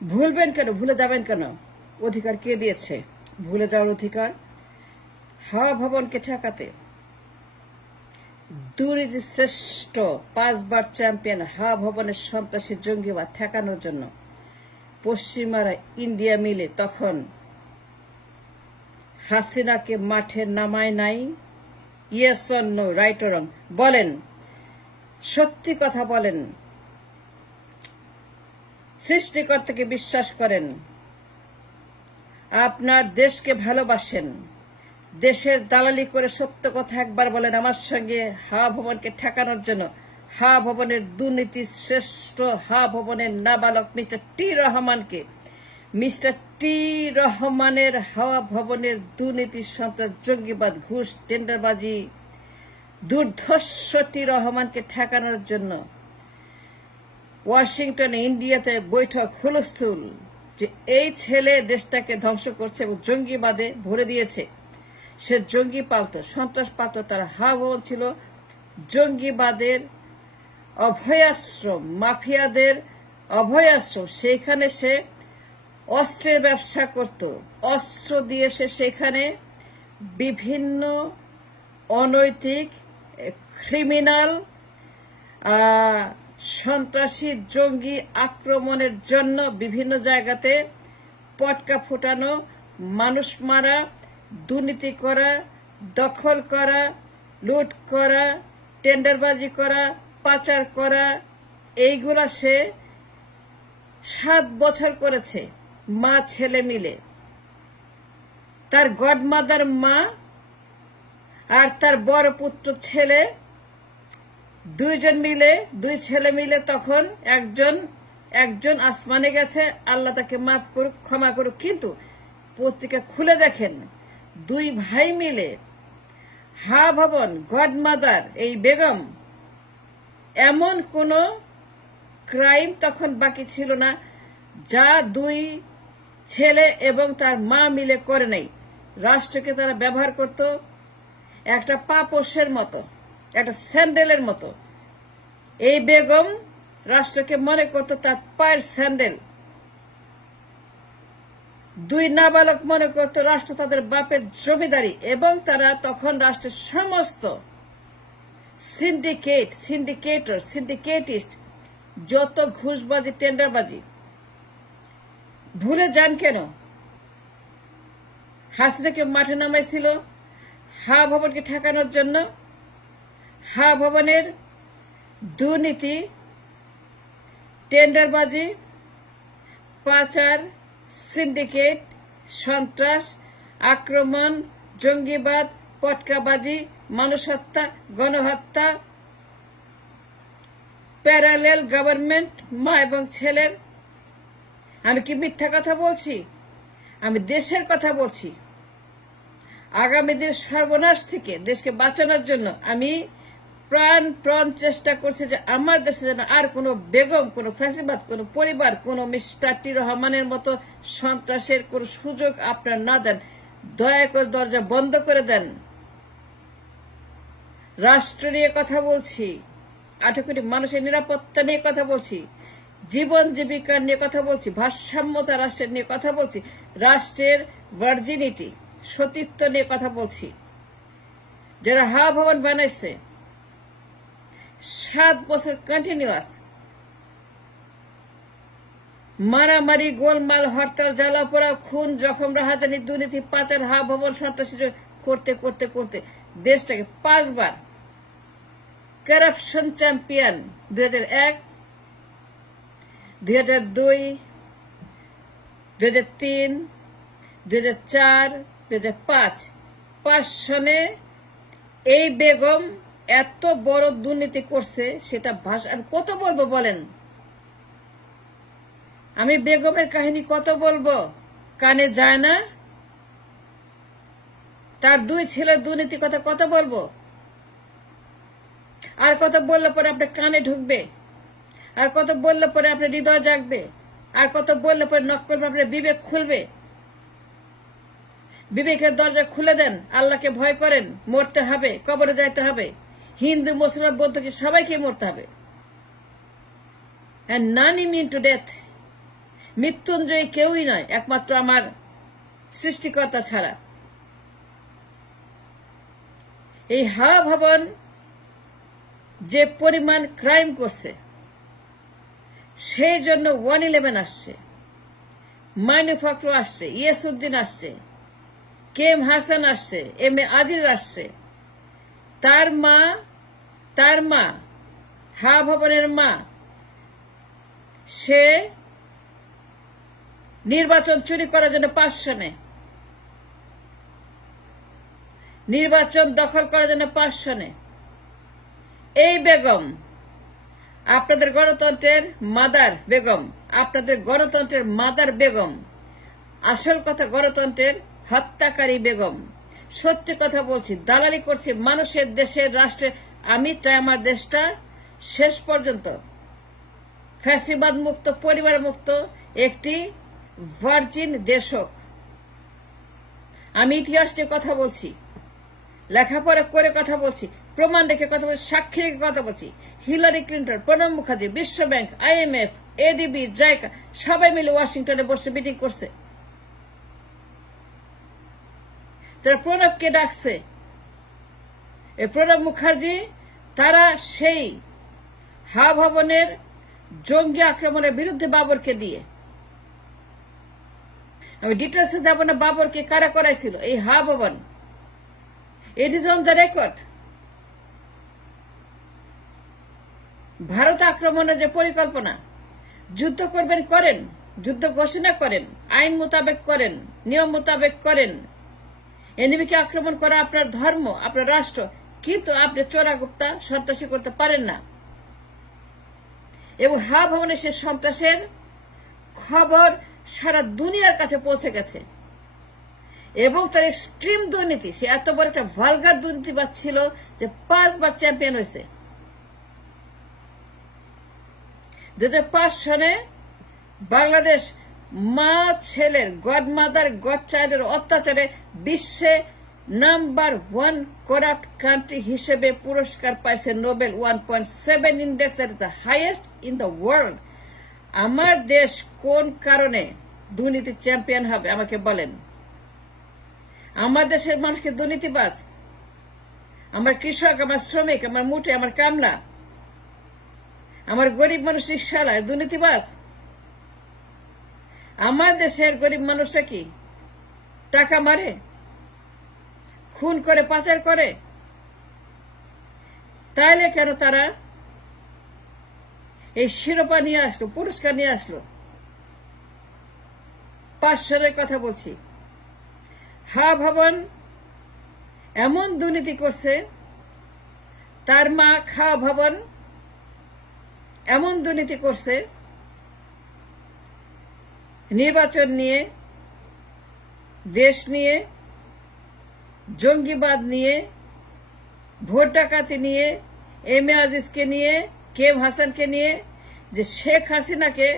ভুলবেন কেন, ভুলে যাবেন কেন? অধিকার কে দিয়েছে ভুলে যাওয়ার অধিকার? হাওয়া ভবনকে ঠেকাতে দুর্নীতি শ্রেষ্ঠ 5 বার চ্যাম্পিয়ন হাওয়া ভবনের সন্ত্রাসী জঙ্গিবাদ ঠেকানোর জন্য পশ্চিমারা ইন্ডিয়া মিলে তখন হাসিনাকে মাঠে নামায় নাই? Yes or no, right or wrong? বলেন, সত্যি কথা বলেন। সৃষ্টিকর্তাকে বিশ্বাস করেন, আপনার দেশকে ভালোবাসেন, দেশের দালালি করে সত্য কথা একবার বলেন আমার সঙ্গে। হাওয়া ভবনকে ঠেকানোর জন্য হাওয়া ভবনের দুর্নীতি শ্রেষ্ঠ হাওয়া ভবনের নাবালক মিস্টার টি রহমানকে, মিস্টার টি রহমানের হাওয়া ভবনের দুর্নীতি সন্ত্রাস জঙ্গিবাদ ঘুষ টেন্ডারবাজি দুর্ধর্ষ টি রহমানকে ঠেকানোর জন্য ওয়াশিংটনে ইন্ডিয়াতে বৈঠক হুলস্থুল যে এই ছেলে দেশটাকে ধ্বংস করছে এবং জঙ্গিবাদে ভরে দিয়েছে। সে জঙ্গি পালত, সন্ত্রাস পালত, তার হাওয়া ভবন ছিল জঙ্গিবাদের অভয়াশ্রম, মাফিয়াদের অভয়াশ্রম। সেইখানে সে অস্ত্রের ব্যবসা করত, অস্ত্র দিয়ে সে সেখানে বিভিন্ন অনৈতিক ক্রিমিনাল সন্ত্রাসী জঙ্গি আক্রমণের জন্য বিভিন্ন জায়গাতে পটকা ফুটানো, মানুষ মারা, দুর্নীতি করা, দখল করা, লুট করা, টেন্ডারবাজি করা, পাচার করা, এইগুলা সে 7 বছর করেছে মা ছেলে মিলে। তার গডমাদার মা আর তার বড় পুত্র ছেলে দুই ছেলে মিলে তখন একজন আসমানে গেছে, আল্লাহ তাকে মাফ করুক, ক্ষমা করুক। কিন্তু পত্রিকা খুলে দেখেন 2 ভাই মিলে হাওয়া ভবন, গডমাদার এই বেগম, এমন কোন ক্রাইম তখন বাকি ছিল না যা 2 ছেলে এবং তার মা মিলে করে নাই। রাষ্ট্রকে তারা ব্যবহার করত একটা পাপোশের মতো, একটা স্যান্ডেলের মতো। এই বেগম রাষ্ট্রকে মনে করত তার পায়ের স্যান্ডেল। 2 নাবালক মনে করত রাষ্ট্র তাদের বাপের জমিদারি এবং তারা তখন রাষ্ট্রের সমস্ত সিন্ডিকেটিস্ট, যত ঘুষবাজি টেন্ডারবাজি। ভুলে যান কেন? হাসিনাকে মাঠে নামাইছিল হাওয়া ভবনকে ঠেকানোর জন্য। হাওয়া ভবনের দুর্নীতি, টেন্ডারবাজি, পাচার, সিন্ডিকেট, সন্ত্রাস, আক্রমণ, জঙ্গিবাদ, পটকাবাজি, মানুষ হত্যা, গণহত্যা, প্যারালেল গভর্নমেন্ট, মা এবং ছেলের। আমি কি মিথ্যা কথা বলছি? আমি দেশের কথা বলছি। আগামী দিন সর্বনাশ থেকে দেশকে বাঁচানোর জন্য আমি প্রাণ চেষ্টা করছি যে আমার দেশে যেন আর কোনো বেগম, কোনো ফ্যাসিবাদ, কোনো পরিবার, কোনো মিস্টার টি রহমানের মতো সন্ত্রাসের কোনো সুযোগ আপনার না দেন। দয়া করে দরজা বন্ধ করে দেন। রাষ্ট্র নিয়ে কথা বলছি, 18 কোটি মানুষের নিরাপত্তা নিয়ে কথা বলছি, জীবন জীবিকার নিয়ে কথা বলছি, ভারসাম্যতা রাষ্ট্রের নিয়ে কথা বলছি, রাষ্ট্রের ভার্জিনিটি, সতীত্ব নিয়ে কথা বলছি। যারা হাওয়া ভবন বানাইছে 7 বছর কন্টিনিউয়াস মারামারি, গোলমাল, হরতাল, জ্বালাপোড়া, খুন, জখম, রাহাজানি, দুর্নীতি, পাচার, হাওয়া ভবন সন্ত্রাসী করতে করতে করতে দেশটাকে 5 বার করাপশন চ্যাম্পিয়ন 2001, 2002, 2003, 2004, 2005 সনে এই বেগম এত বড় দুর্নীতি করছে, সেটা ভাষা আমি কত বলবো বলেন? আমি বেগমের কাহিনী কত বলবো? কানে যায় না? তার 2 ছেলের দুর্নীতি কথা কত বলবো? আর কত বললে পরে আপনার কানে ঢুকবে? আর কত বললে পরে আপনার হৃদয় জাগবে? আর কত বললে পরে নক করবে, আপনার বিবেক খুলবে? বিবেকের দরজা খুলে দেন। আল্লাহকে ভয় করেন। মরতে হবে, কবরে যাইতে হবে। হিন্দু, মুসলমান, বৌদ্ধকে সবাইকে মরতে হবে। And none immune to death. মৃত্যুঞ্জয়ী কেউই নয় একমাত্র আমার সৃষ্টিকর্তা ছাড়া। এই হাওয়া ভবন যে পরিমাণ ক্রাইম করছে সেই জন্য 111 আসছে, মাইনুল ফখরু আসছে, ইয়াসউদ্দিন আসছে, কেএম হাসান আসছে, এম এ আজিজ আসছে, তার মা হাওয়া ভবনের মা সে নির্বাচন চুরি করার জন্য 5 সনে, নির্বাচন দখল করার জন্য 5 সনে। এই বেগম আপনাদের গণতন্ত্রের মাদার বেগম, আপনাদের গণতন্ত্রের মাদার বেগম, আসল কথা গণতন্ত্রের হত্যাকারী বেগম। সত্যি কথা বলছি, দালালি করছি মানুষের, দেশের, রাষ্ট্রে। আমি চাই আমার দেশটা শেষ পর্যন্ত ফ্যাসিবাদ মুক্ত, পরিবার মুক্ত একটি ভার্জিন দেশ হোক। আমি ইতিহাস নিয়ে কথা বলছি, লেখাপড়া করে কথা বলছি, প্রমাণ রেখে কথা বলছি, সাক্ষী রেখে কথা বলছি। হিলারি ক্লিন্টন, প্রণব মুখার্জি, বিশ্ব ব্যাংক, IMF, ADB, জাইকা সবাই মিলে ওয়াশিংটনে বসে মিটিং করছে। তারা প্রণবকে ডাকছে, এই প্রণব মুখার্জি, তারা সেই হাওয়া ভবনের জঙ্গি আক্রমণের বিরুদ্ধে বাবরকে দিয়ে, আমি ডিটেলসে যাব না বাবরকে কারা করাইছিল এই হাওয়া ভবন, it is on the record. Bharat আক্রমণের যে পরিকল্পনা, যুদ্ধ করবেন করেন, যুদ্ধ ঘোষণা করেন, আইন মোতাবেক করেন, নিয়ম মোতাবেক করেন। এনিমিকে আক্রমণ করা আপনার ধর্ম, আপনার রাষ্ট্র, কিন্তু আপনি চোরাগুপ্তা সন্ত্রাসী করতে পারেন না। এবং হাওয়া ভবনে সে সন্ত্রাসের খবর সারা দুনিয়ার কাছে পৌঁছে গেছে এবং তার এক্সট্রিম দুর্নীতি, সে এত বড় একটা ভালগার দুর্নীতিবাদ ছিল যে 5 বার চ্যাম্পিয়ন হয়েছে। 2005 সনে বাংলাদেশ মা ছেলের গডমাদার গডচাইল্ডের অত্যাচারে বিশ্বে নাম্বার 1 করাপ্ট কান্ট্রি হিসেবে পুরস্কার পাইছে Nobel 1.7 index, that is the highest in the world. আমার দেশ কোন কারণে দুর্নীতি চ্যাম্পিয়ন হবে আমাকে বলেন? আমার দেশের মানুষকে দুর্নীতিবাজ, আমার কৃষক, আমার শ্রমিক, আমার মুঠে, আমার কামলা, আমার গরিব মানুষ রিকশাওয়ালা দুর্নীতিবাজ? আমার দেশের গরিব মানুষরা কি টাকা মারে, খুন করে, পাচার করে? তাইলে কেন তারা এই শিরোপা নিয়ে আসলো, পুরস্কার নিয়ে আসলো? 5 সালের কথা বলছি। হাওয়া ভবন এমন দুর্নীতি করছে, তার মা হাওয়া ভবন এমন দুর্নীতি করছে নির্বাচন নিয়ে, দেশ নিয়ে, জঙ্গিবাদ নিয়ে, ভোট ডাকাতি নিয়ে, এম এ আজিজকে নিয়ে, কেএম হাসানকে নিয়ে, যে শেখ হাসিনাকে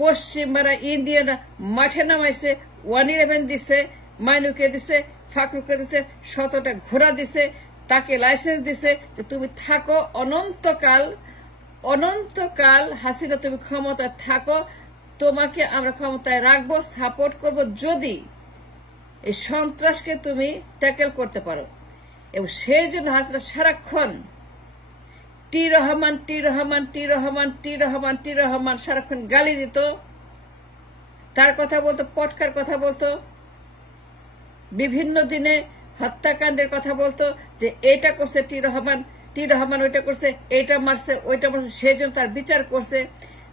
পশ্চিমারা ইন্ডিয়ানরা মাঠে নামাইছে, 111 দিছে, মাইনুকে দিছে, ফাকরুকে দিছে, 17টা ঘোড়া দিছে, তাকে লাইসেন্স দিছে যে তুমি থাকো অনন্তকাল, অনন্তকাল হাসিনা তুমি ক্ষমতায় থাকো, তোমাকে আমরা ক্ষমতায় রাখবো, সাপোর্ট করব যদি এই সন্ত্রাসকে তুমি ট্যাকেল করতে পারো। এবং সেই জন্য হাসিনা সারাক্ষণ টি রহমান টি রহমান টি রহমান টি রহমান টি রহমান সারাক্ষণ গালি দিত, তার কথা বলতো, পটকার কথা বলতো, বিভিন্ন দিনে হত্যাকাণ্ডের কথা বলতো যে এইটা করছে টি রহমান, টি রহমান ওইটা করছে, এইটা মারছে, ওইটা মারছে, সেই জন্য তার বিচার করছে,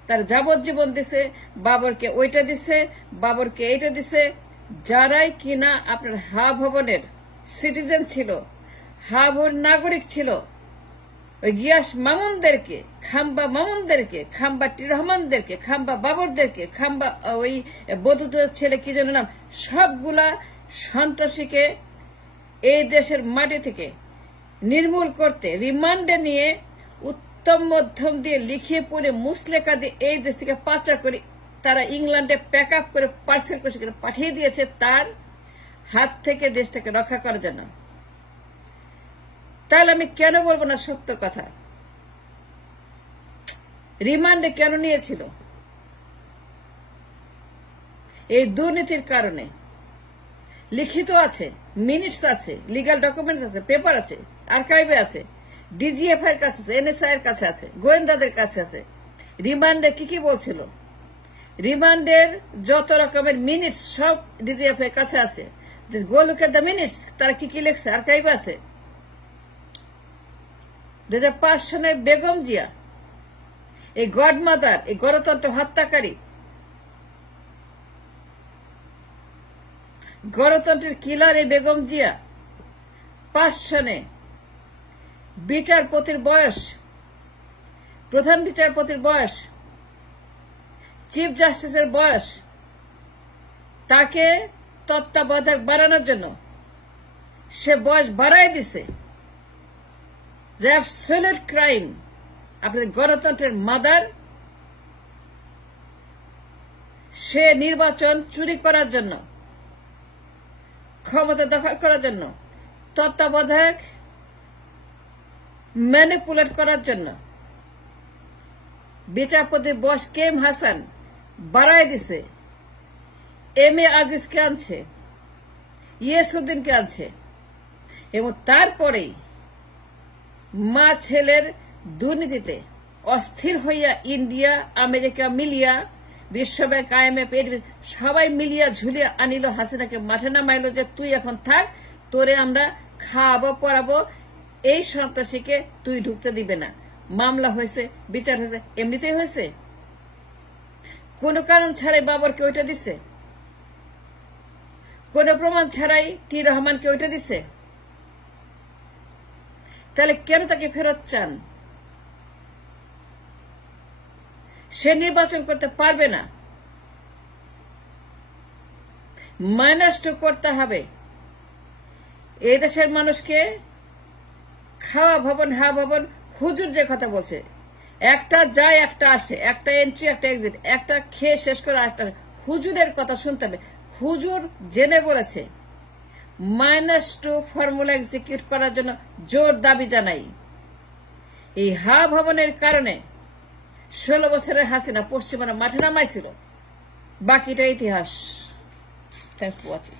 তার যাবজ্জীবন দিছে, বাবরকে ওইটা দিছে, বাবরকে এইটা দিছে। যারাই কিনা আপনার হাওয়া ভবনের সিটিজেন ছিল, হাওয়া ভবন নাগরিক ছিল, ওই গিয়াস মামুনদেরকে, খাম্বা মামুনদেরকে, খাম্বা টি রহমানদেরকে, খাম্বা বাবরদেরকে, খাম্বা ওই বধূদের ছেলে কি যেন নাম, সবগুলা সন্ত্রাসীকে এই দেশের মাটি থেকে নির্মূল করতে রিমান্ডে নিয়ে উত্তম মধ্যম দিয়ে লিখিয়ে পড়ে মুসলেকা দিয়ে এই দেশ থেকে পাচার করে তারা ইংল্যান্ডে প্যাক আপ করে পার্সেল করে পাঠিয়ে দিয়েছে তার হাত থেকে দেশটাকে রক্ষা করার জন্য। তাহলে আমি কেন বলবো না সত্য কথা? রিমান্ডে কেন নিয়েছিল? এই দুর্নীতির কারণে লিখিত আছে, মিনিটস আছে, লিগ্যাল ডকুমেন্টস আছে, পেপার আছে, আর্কাইভে আছে, ডিজিএফআই এর কাছে আছে, এনএসআই এর কাছে আছে, গোয়েন্দাদের কাছে আছে। রিমান্ডে কি বলছিল, রিমান্ডের যত রকমের মিনিটস সব ডিজিএফআই এর কাছে আছে। গো লুক এট দ্য মিনিটস, তারা কি লেখছে, আর্কাইভে আছে। 2005 সনে বেগম জিয়া, এই গডমাদার, এই গণতন্ত্র হত্যাকারী, গণতন্ত্রের কিলার এই বেগম জিয়া 5 সনে বিচারপতির বয়স, প্রধান বিচারপতির বয়স, চিফ জাস্টিসের বয়স, তাকে তত্ত্বাবধায়ক বাড়ানোর জন্য সে বয়স বাড়াই দিছে। যে অ্যাবসলিউট ক্রাইম। আপনাদের গণতন্ত্রের মাদার সে নির্বাচন চুরি করার জন্য, ক্ষমতা দখল করার জন্য, তত্ত্বাবধায়ক ম্যানিপুলেট করার জন্য বিচারপতি বস কেম হাসান বাড়াই দিছে। এম এ আজিজকে আনছে, ইয়েসুদ্দিনকে আনছে, এবং তারপরেই মা ছেলের দুর্নীতিতে অস্থির হইয়া ইন্ডিয়া, আমেরিকা মিলিয়া, বিশ্বব্যাংক, IMF সবাই মিলিয়া ঝুলিয়া আনিল হাসিনাকে, মাঠে নামাইল যে তুই এখন থাক, তোরে আমরা খাওয়াবো পড়াবো, এই সন্ত্রাসীকে তুই ঢুকতে দিবে না। মামলা হয়েছে, বিচার হয়েছে, এমনিতেই হয়েছে, কোন কারণ ছাড়াই বাবরকে ওইটা দিছে, কোন প্রমাণ ছাড়াই টি রহমানকে ওইটা দিছে। তাহলে কেন তাকে ফেরত চান? সে নির্বাচন করতে পারবে না, -2 করতে হবে। এই দেশের মানুষকে খাওয়া ভবন, হা ভবন, হুজুর যে কথা বলছে, একটা যায় একটা আসে, একটা এন্ট্রি একটা এক্সিট, একটা খেয়ে শেষ করে একটা, হুজুরের কথা শুনতে হবে। হুজুর জেনে বলেছে -2 ফর্মুলা এক্সিকিউট করার জন্য জোর দাবি জানাই। এই হা ভবনের কারণে 16 বছরের হাসিনা পশ্চিমারা মাঠে নামাইছিল, বাকিটা ইতিহাস। Thanks for watching.